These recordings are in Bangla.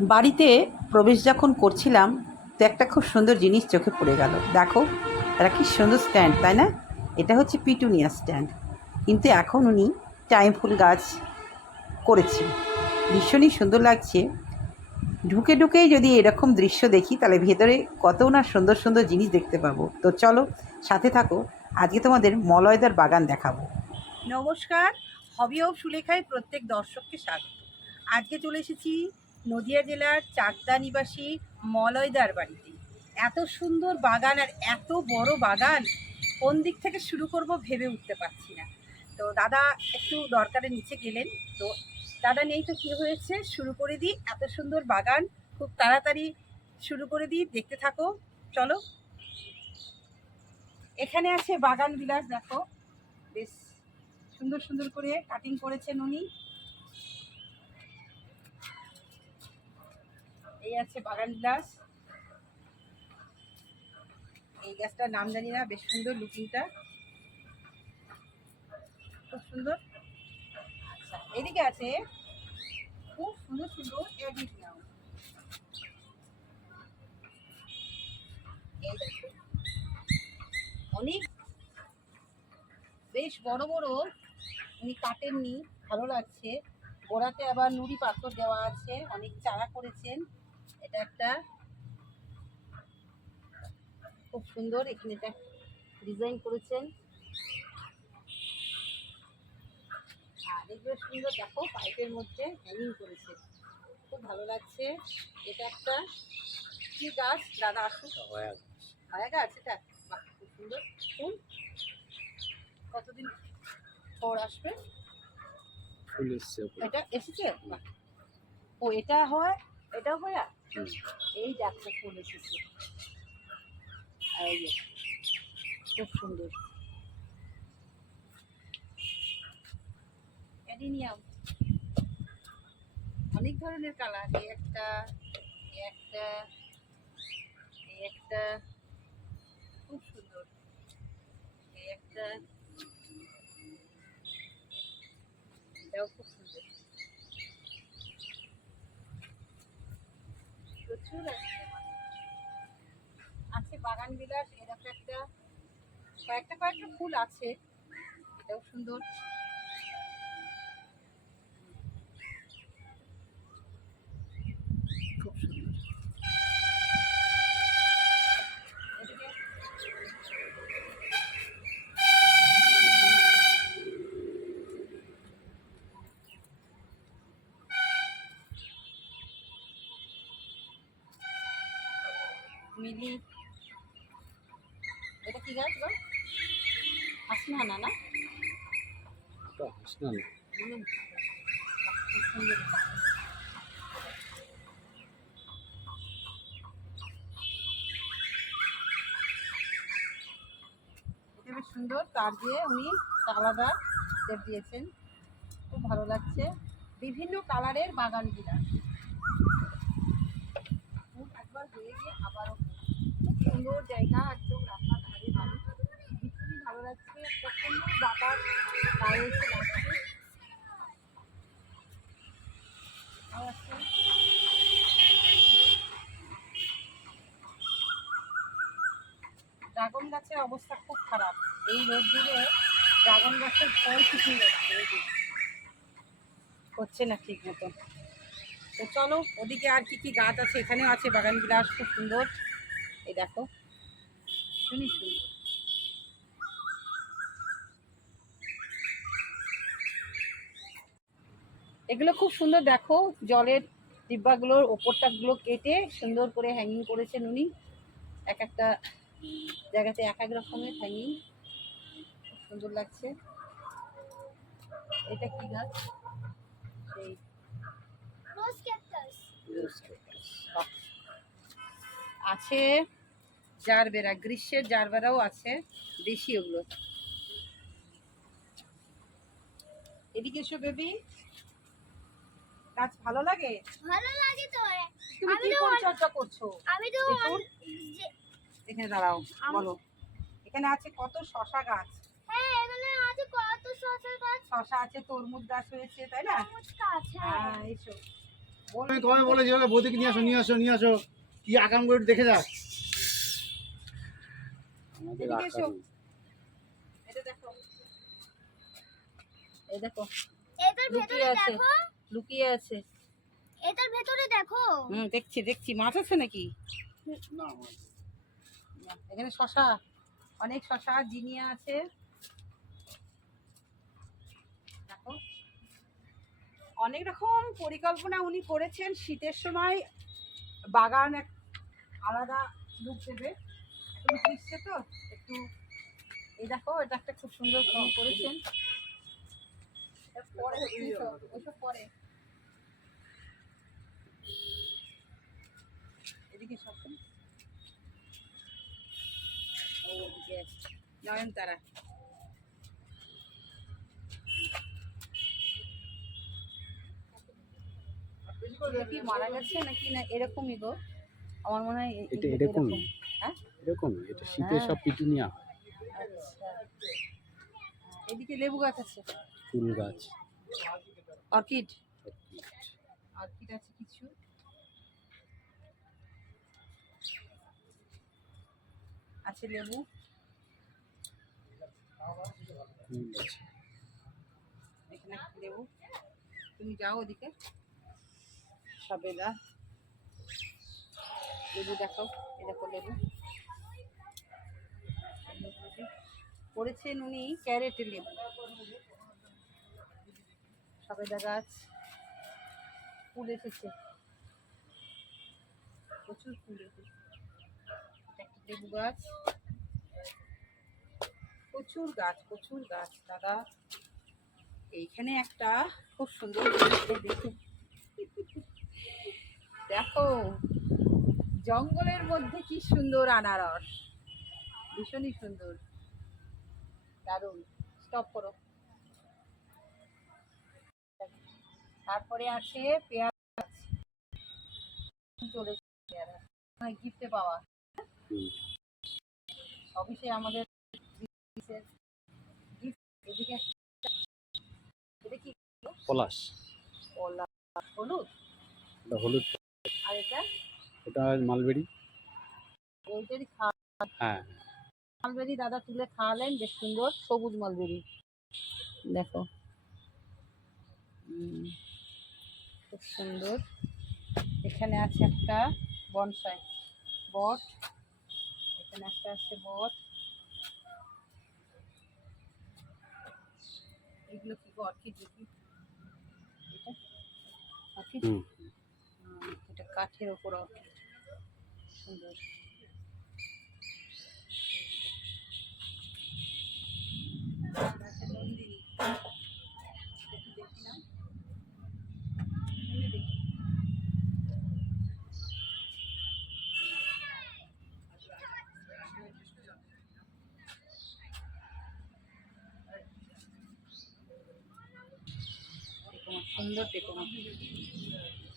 বাড়িতে প্রবেশ যখন করছিলাম, তো একটা খুব সুন্দর জিনিস চোখে পড়ে গেল। দেখো এটা কি সুন্দর স্ট্যান্ড তাই না? এটা হচ্ছে পিটুনিয়া স্ট্যান্ড কিন্তু এখন উনি টাইম ফুল গাছ করেছে ভীষণই সুন্দর লাগছে। ঢুকে ঢুকেই যদি এরকম দৃশ্য দেখি, তাহলে ভেতরে কত না সুন্দর সুন্দর জিনিস দেখতে পাবো। তো চলো, সাথে থাকো। আজকে তোমাদের মলয়দার বাগান দেখাবো। নমস্কার, হবি অফ সুলেখায় প্রত্যেক দর্শককে স্বাগত। আজকে চলে এসেছি নদিয়া জেলার চাকদা নিবাসী মলয়দার বাড়িতে। এত সুন্দর বাগান আর এত বড় বাগান, কোন দিক থেকে শুরু করব ভেবে উঠতে পারছি না। তো দাদা একটু দরকারে নিচে গেলেন। তো দাদা নেই তো কী হয়েছে? শুরু করে দিই। এত সুন্দর বাগান, খুব তাড়াতাড়ি শুরু করে দিই। দেখতে থাকো। চলো। এখানে আছে বাগান বিলাস, দেখো। বেশ সুন্দর সুন্দর করে কাটিং করেছেন উনি। এই আছে বাগান বিলাস এই গাছটার নাম জানি না, বেশ সুন্দর লুকিংটা। খুব সুন্দর। আচ্ছা এদিকে আছে, খুব সুন্দর সুন্দর এই অনেক বেশ বড় বড়, উনি কাটেননি, ভালো লাগছে। গোড়াতে আবার নুড়ি পাথর দেওয়া আছে, অনেক চারা করেছেন। এটা একটা খুব সুন্দর এখানে এটা ডিজাইন করেছেন। আর এগুলো সুন্দর দেখো পাইপের মধ্যে হ্যাঙ্গিং করেছে। খুব ভালো লাগছে। এটা একটা কি গাছ? দাদা আসুক। ভায়া গাছ। এটা? খুব সুন্দর। ফুল? কতদিন পর আসবে? এটা এসেছে। ও এটা হয় এটা হয়। এই একটা ফুল এসেছে। খুব সুন্দর। অনেক ধরনের কালার। এই একটা একটা একটা। খুব সুন্দর। একটা। এটাও খুব সুন্দর প্রচুর আছে বাগান বিলাস এরকম একটা কয়েকটা কয়েকটা ফুল আছে। এটাও সুন্দর। সুন্দর, তার দিয়ে উনি আলাদা স্টেপ দিয়েছেন। খুব ভালো লাগছে। বিভিন্ন কালারের বাগান বিলাস একবার হয়ে গিয়ে আবারও সুন্দর জায়গা, একদম রাস্তার ধারে বাড়ি ভীষণই ভালো লাগছে সুন্দর বাতাস গায়ে লাগছে। ড্রাগন গাছের অবস্থা খুব খারাপ। এই রোদ্দুরে ড্রাগন গাছের ফল যাচ্ছে হচ্ছে না ঠিক মতো তো চলো, ওদিকে আর কি কি গাছ আছে? এখানেও আছে বাগান বিলাস, খুব সুন্দর। এই দেখো। শুনি সুন্দর এগুলো খুব সুন্দর দেখো জলের ডিব্বাগুলোর ওপরটাগুলো কেটে সুন্দর করে হ্যাঙ্গিং করেছেন উনি। এক একটা জায়গাতে এক এক রকমের হ্যাঙ্গিং খুব সুন্দর লাগছে। এটা কি গাছ? সেই। আছে জারবেরা গ্রীষ্মের জারবেরাও আছে দেশি ওগুলো। এদিকে এসো বেবি। গাছ ভালো লাগে? ভালো লাগে তো। তুমি কি পরিচর্যা করছ? আমি তো এখানে দাঁড়াও বলো। এখানে আছে কত শশা গাছ? হ্যাঁ এখানে আছে কত শসা গাছ? শশা আছে তরমুজ গাছ হয়েছে তাই না? তরমুজ গাছ হ্যাঁ। হ্যাঁ এসো। আমি বলেছি বৌদিকে নিয়ে আসো নিয়ে আসো নিয়ে আসো। কি আকাম করে দেখে। এটা দেখো। এই দেখো। এটার ভেতরে দেখো। লুকিয়ে আছে। এটার ভেতরে দেখো। হুম দেখছি দেখছি। মাছ আছে নাকি? এখানে শশা। অনেক শশা জিনিয়া আছে। দেখো। অনেক রকম পরিকল্পনা উনি করেছেন। শীতের সময় বাগান এক আলাদা লুক দেবে। গ্রীষ্মে তো একটু এই দেখো এটা একটা খুব সুন্দর করেছেন এটা পরে হচ্ছে তো, ওইসব পরে এদিকে সব নয়নতারা কি মারা গেছে নাকি না এরকমই গো? আমার মনে হয় এ- এটা এরকম হ্যাঁ? এরকম এটা শীতে হ্যাঁ। সব পিটুনিয়া। আচ্ছা। এদিকে লেবু গাছ আছে। ফুল গাছ। অর্কিড? অর্কিড আছে কিছু। আছে লেবু। এখানে লেবু। তুমি যাও ওদিকে। সবেদা। লেবু দেখো এ দেখো লেবু। করেছেন উনি ক্যারেটের লেবু। সবেদা গাছ ফুল এসেছে। প্রচুর ফুল এসেছে। লেবু গাছ। প্রচুর গাছ প্রচুর গাছ, দাদা। এইখানে একটা খুব সুন্দর জিনিস দেখো দেখো, জঙ্গলের মধ্যে কি সুন্দর আনারস। ভীষণই সুন্দর। দারুণ। স্টপ করো। তারপরে আছে পেয়ারা গাছ। চলে পেয়ারা। গিফটে পাওয়া। অফিসে আমাদের এদিকে এটা কি পলাশ। হলুদ? এটা হলুদ। আর এটা? মালবেরি। ওইটারই হ্যাঁ। মালবেরি দাদা তুলে খাওয়ালেন বেশ সুন্দর। সবুজ মালবেরি। দেখো। খুব সুন্দর। এখানে আছে একটা বনসাই বট। এখানে একটা আছে বট। এগুলো কি অর্কিড এটা? অর্কিড? এটা কাঠের ওপর অর্কিড। সুন্দর। আছে নন্দিনী দেখি দেখি না এমনি দেখি টেকোমা, সুন্দর টেকোমা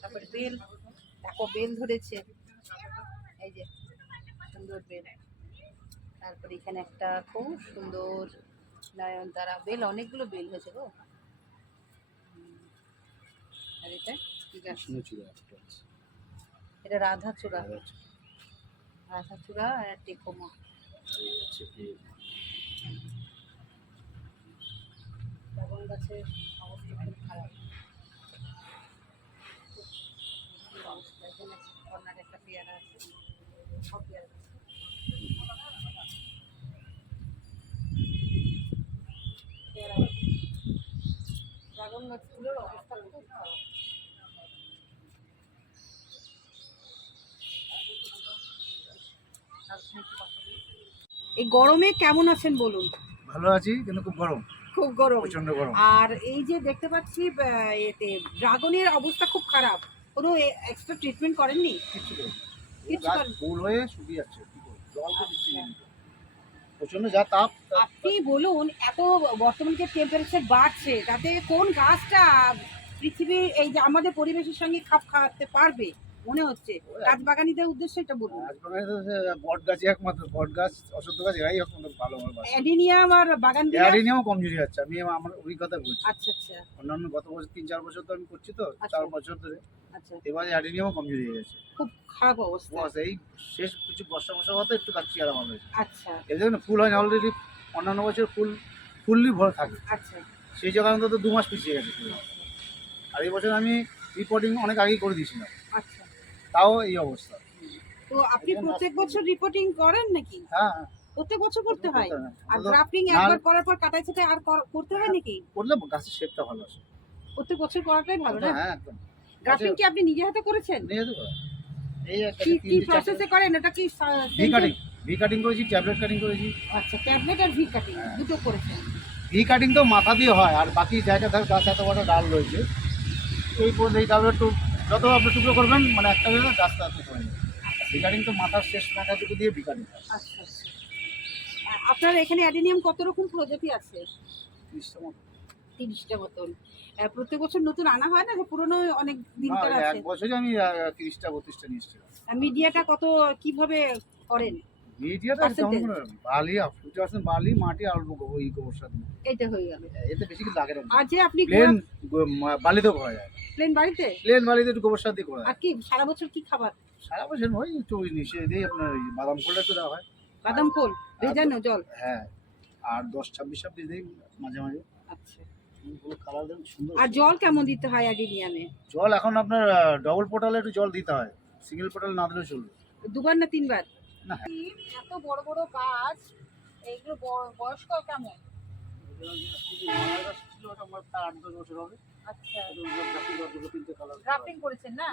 তারপরে বেল দেখো বেল ধরেছে। এই যে সুন্দর বেল। তারপরে এখানে একটা খুব সুন্দর নয়নতারা বেল অনেকগুলো বেল হয়েছে গো। আর এটা ঠিক আছে। এটা রাধা চূড়া রাধা চূড়া আর টেকোমা। গাছের অবস্থা খুব খারাপ খুব অবস্থা এখানে কর্নারে একটা পেয়ারা আছে সব পেয়ারা আছে। পেয়ারা গাছ। ড্রাগন গাছগুলোর অবস্থা খুব খারাপ তার সঙ্গে একটু কথা বলি। এই গরমে কেমন আছেন বলুন? ভালো আছি কিন্তু খুব গরম। খুব গরম। প্রচণ্ড গরম। আর এই যে দেখতে পাচ্ছি এতে ড্রাগনের অবস্থা খুব খারাপ। কোনো এক্সট্রা ট্রিটমেন্ট করেননি? ফুল হয়ে শুকিয়ে যাচ্ছে। জল তো দিচ্ছি না। প্রচণ্ড যা তাপ। আপনি বলুন এত বর্তমান যে টেম্পারেচার বাড়ছে তাতে কোন গাছটা পৃথিবীর এই যে আমাদের পরিবেশের সঙ্গে খাপ খাওয়াতে পারবে? মনে হচ্ছে। গাছ বাগানিদের উদ্দেশ্যে এটা সে বট গাছই একমাত্র বট গাছ অশ্বত্থ গাছ এরাই একমাত্র ভালো বাস। অ্যাডিনিয়াম আর বাগান বিলাস অ্যাডিনিয়ামও কমজোরি যাচ্ছে আমি আমার অভিজ্ঞতা বলছি। আচ্ছা আচ্ছা। অন্যান্য গত বছর তিন চার বছর তো আমি করছি তো আচ্ছা। চার বছর ধরে। আচ্ছা। এবার অ্যাডিনিয়ামও কমজোরি হয়ে গেছে। খুব খারাপ অবস্থা। বস এই শেষ কিছু বর্ষা বর্ষা হতে একটু তার চেয়ারা ভালো হয়েছে আচ্ছা জন্য ফুল হয় অলরেডি অন্যান্য বছর ফুল ফুললি ভরে থাকে। আচ্ছা। সেই জায়গায় অন্তত দু মাস পিছিয়ে গেছে আর এই বছর আমি রিপোর্টিং অনেক আগেই করে দিয়েছিলাম। তাও এই অবস্থা। তো আপনি প্রত্যেক বছর রিপোর্টিং করেন নাকি? হ্যাঁ হ্যাঁ। প্রত্যেক বছর করতে হয়? আর গ্রাফটিং একবার করার পর কাটাই ছাটাই আর করতে হয় নাকি? করলে গাছের শেপটা ভালো আসে। প্রত্যেক বছর করাটাই ভালো না? হ্যাঁ একদম। গ্রাফটিং কি আপনি নিজে হাতে করেছেন? যেতে পারো। এই কি কি প্রসেসে করেন? এটা কি ভি কাটিং ভি কাটিং করেছি ট্যাবলেট কাটিং করেছি। আচ্ছা ট্যাবলেট আর ভি কাটিং হ্যাঁ। দুটো করেছেন। ভি কাটিং তো মাথা দিয়ে হয় আর বাকি জায়গা ধর গাছ এত বড় ডাল রয়েছে এই পর্যন্ত এই একটু যত আপনি টুকরো করবেন মানে একটা জায়গায় আস্তে আপনি করে বিকারিং তো মাথার শেষ মাথাটুকু দিয়ে বিকারিং আচ্ছা আচ্ছা। আপনার এখানে অ্যাডেনিয়াম কত রকম প্রজাতি আছে? তিরিশটা মতো। তিরিশটা মতন। প্রত্যেক বছর নতুন আনা হয় না? পুরোনো পুরনো অনেক দিন করে আছে এক বছরে আমি তিরিশটা বত্রিশটা নিয়েছিলাম মিডিয়াটা কত কীভাবে করেন? কেমন করে? বালি ফিফটি পার্সেন্ট বালি মাটি আর ওই গোবর সার। এইটা হয়ে গেল। এতে বেশি কিছু লাগে না। আর যে আপনি প্লেন করা যায়। প্লেন বাড়িতে? প্লেন বালিতে একটু গোবর সার দিয়ে করা আর কি সারা বছর কি খাবার? সারা বছর ওই একটু ওই নিচে দিয়ে আপনার বাদাম একটু দেওয়া হয়। বাদাম খোল ভেজানো জল? হ্যাঁ আর দশ ছাব্বিশ ছাব্বিশ দিই মাঝে মাঝে। আচ্ছা। আর জল কেমন দিতে হয় অ্যাডিনিয়ামে জল এখন আপনার ডবল পোটালে একটু জল দিতে হয়। সিঙ্গেল পোটাল না দিলেও চলবে। দুবার না তিনবার। এত বড় বড় গাছ এইগুলো ব- বয়স্ক কেমন? দশ আচ্ছা। গ্রাফটিং করেছেন না?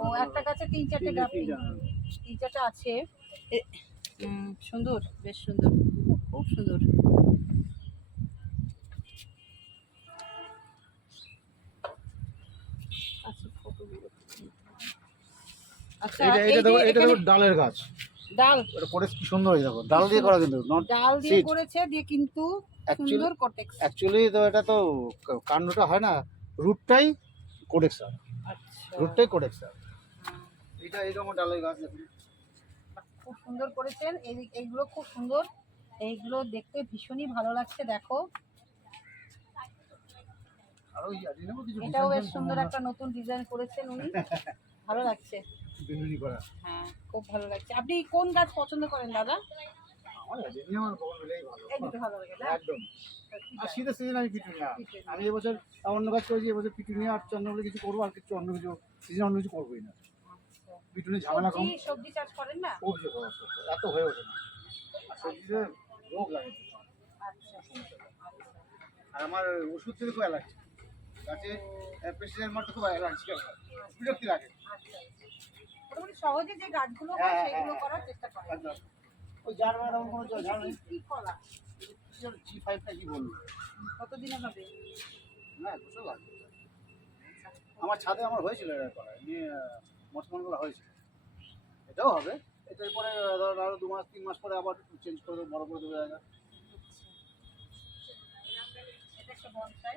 ও একটা গাছে তিন চারটে গ্রাফটিং তিন চারটে আছে। সুন্দর বেশ সুন্দর। খুব সুন্দর আচ্ছা ফটোগুলো আচ্ছা এটা এটা দেখো এটা দেখো ডালের গাছ। ডাল। এটা করে কি সুন্দর হয়ে দেখো ডাল দিয়ে করা কিন্তু নট ডাল দিয়ে করেছে দিয়ে কিন্তু সুন্দর কটেক্স অ্যাকচুয়ালি তো এটা তো কাণ্ডটা হয় না রুটটাই কোডেক্সার আচ্ছা। রুটটাই কোডেক্সার এটা এইরকম ডালের গাছ দেখুন খুব সুন্দর করেছেন এই এইগুলো খুব সুন্দর এইগুলো দেখতে ভীষণই ভালো লাগছে দেখো। আর এটাও বেশ সুন্দর একটা নতুন ডিজাইন করেছেন উনি। ভালো লাগছে। বিনুনি করা। হ্যাঁ খুব ভালো লাগছে। আপনি কোন গাছ পছন্দ করেন দাদা? শীতের সিজন আমি পিটুনিয়া আমি এবছর অন্য গাছ করেছি এবছর পিটুনিয়া আর চন্দ্রমল্লিকা কিছু করব আর কিছু অন্য কিছু সিজন অন্য কিছু করবোই না। পিটুনি ঝামেলা কম। সবজি চাষ করেন না। এত হয়ে ওঠে না। আর সবজিতে রোগ লাগে। আচ্ছা। আর আমার ওষুধ থেকে খুব গাছে প্রেসিডেন্ট মারতে খুব অ্যালার্জি বিরক্তি লাগে। আচ্ছা মোটামুটি সহজে যে গাছগুলো হ্যাঁ, হয় হ্যাঁ, সেগুলো। করার চেষ্টা করেন। ওই যার মানে এমন কোনো ঝাল নেই। কি কলা? জি ফাইভটা কি বলব কতদিনে হবে? না এক বছর আমার ছাদে আমার হয়েছিল এটা করা এমনি মশমানগুলো হয়েছিল। এটাও হবে। এটার পরে ধর আরও দু মাস তিন মাস পরে আবার চেঞ্জ করে দেবো বড় করে দেবো জায়গা। এটা একটা বনসাই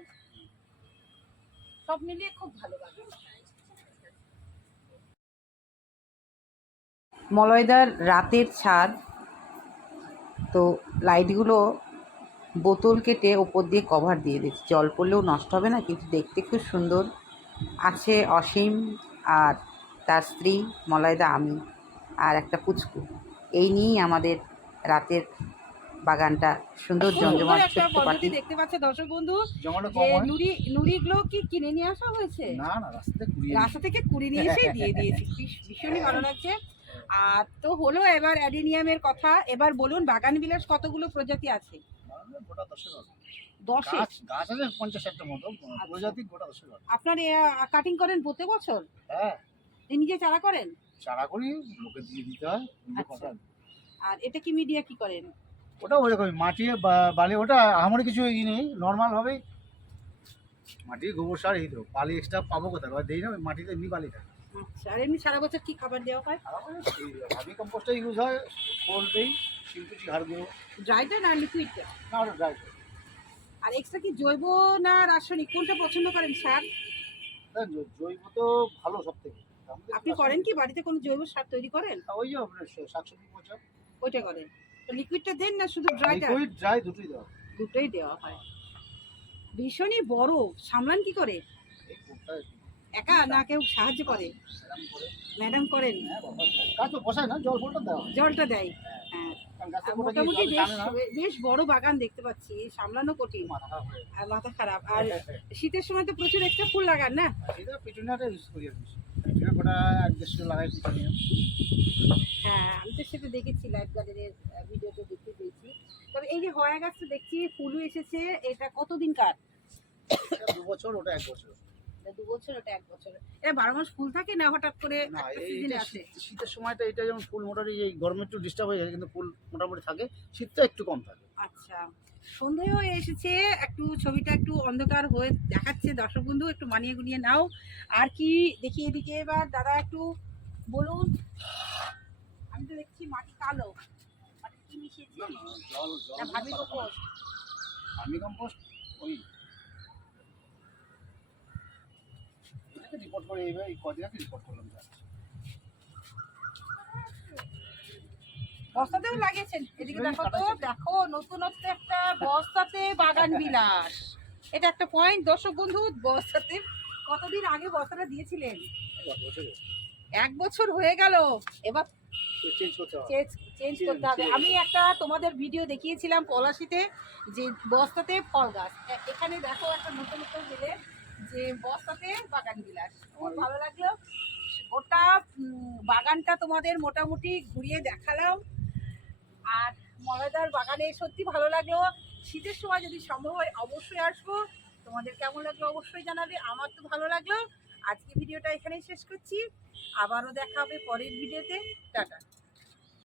সব মিলিয়ে খুব ভালো লাগে। মলয়দার রাতের ছাদ, তো লাইটগুলো বোতল কেটে ওপর দিয়ে কভার দিয়ে দিয়েছে। জল পড়লেও নষ্ট হবে না, কিন্তু দেখতে খুব সুন্দর আছে অসীম আর তার স্ত্রী মলয়দা, আমি আর একটা পুচকু। এই নিয়েই আমাদের রাতের বাগানটা সুন্দর জমজমাট একটা ছোট্ট পদ্ধতি দেখতে পাচ্ছে দর্শক বন্ধু নুড়ি নুড়িগুলো কি কিনে নিয়ে আসা হয়েছে? না না রাস্তাতে ঘুরিয়ে রাস্তা থেকে কুড়ি নিয়ে এসে দিয়ে দিয়েছি। ভীষ- ভীষণই ভালো লাগছে। আর তো হলো এবার অ্যাডিনিয়ামের কথা। এবার বলুন বাগান বিলাস কতগুলো প্রজাতি আছে। আপনার কাটিং করেন প্রত্যেক বছর? হ্যাঁ। নিজে চারা করেন? চারা করি লোকে দিয়ে দিতে হয়। আচ্ছা। কথা। আর এটা কি মিডিয়া কি করেন? ওটা ওরকমই মাটি বালি ওটা আমার কিছু ই নেই নর্মাল হবেই। মাটি গোবর সার এই তো। বালি এক্সট্রা পাবো কোথায়? বা দেই না মাটিতে এমনি বালি থাকে আচ্ছা আর এমনি সারা বছর কি খাবার দেওয়া হয়? ভাবি কম্পোস্টটা ইউজ হয় দেই শিল্পুচি হাড় গুঁড়ো ড্রাইটা না লিকুইডটা না ওটা ড্রাই আর এক্সট্রা কি জৈব না রাসায়নিক? কোনটা পছন্দ করেন সার? জৈব তো ভালো সব থেকে আপনি করেন কি? বাড়িতে কোনো জৈব সার তৈরি করেন? ওই যে আপনার শাকসবজি পচা। ওইটা করেন। লিকুইডটা দেন না শুধু ড্রাইটা লিকুইড ড্রাই দুটোই দেওয়া দুটোই দেওয়া হয়। ভীষণই বড় সামলান কি করে? একা না কেউ সাহায্য করে? ম্যাডাম করেন। হ্যাঁ জলটা দেয়। হ্যাঁ। মোটামুটি বেশ বেশ বড় বাগান দেখতে পাচ্ছি সামলানো কঠিন। আর মাথা খারাপ। আর শীতের সময় তো প্রচুর একটা ফুল লাগান না? এক দেড়শো হ্যাঁ আমি তো সেটা দেখেছি লাইফ গার্ডেনের ভিডিওতে দেখতে পেয়েছি। তবে এই যে হয়া গাছটা দেখছি ফুলও এসেছে এটা কতদিন কার? এটা দু বছর ওটা এক বছর। দু বছর ওটা এক বছর। এটা বারো মাস ফুল থাকে না হঠাৎ করে শীতের সময়টা এটা যেমন ফুল মোটামুটি এই গরমে একটু ডিস্টার্ব হয়ে যায় কিন্তু ফুল মোটামুটি থাকে শীতটা একটু কম থাকে। আচ্ছা। সন্ধে হয়ে এসেছে। একটু ছবিটা একটু অন্ধকার হয়ে দেখাচ্ছে। দর্শক বন্ধু একটু মানিয়ে গুনিয়ে নাও। আর কি দেখি এদিকে এবার দাদা একটু বলুন। আমি তো দেখছি মাটি কালো। মাটি কি মিশিয়েছি? না না জল জল ভাবি কম্পোস্ট ভার্মি কম্পোস্ট ওই রিপোর্ট করে এই কদিন আগে রিপোর্ট করলাম বস্তাতেও লাগিয়েছেন। এদিকে দেখো তো দেখো নতুনত্ব একটা বস্তাতে বাগান বিলাস। এটা একটা পয়েন্ট দর্শক বন্ধু বস্তাতে কতদিন আগে বস্তাটা দিয়েছিলেন? এক বছর হয়ে গেল। এবার চেঞ্জ করতে হবে। আমি একটা তোমাদের ভিডিও দেখিয়েছিলাম পলাশিতে যে বস্তাতে ফল গাছ। এখানে দেখো একটা নতুন নতুন দিলে যে বস্তাতে বাগান বিলাস। খুব ভালো লাগল। গোটা বাগানটা তোমাদের মোটামুটি ঘুরিয়ে দেখালাম। আর মলাদার বাগানে সত্যি ভালো লাগল। শীতের সময় যদি সম্ভব হয় অবশ্যই আসব। তোমাদের কেমন লাগল অবশ্যই জানাবে, আমার তো ভালো লাগল। আজকে ভিডিওটা এখানেই শেষ করছি। আবারও দেখা হবে পরের ভিডিওতে। টাটা।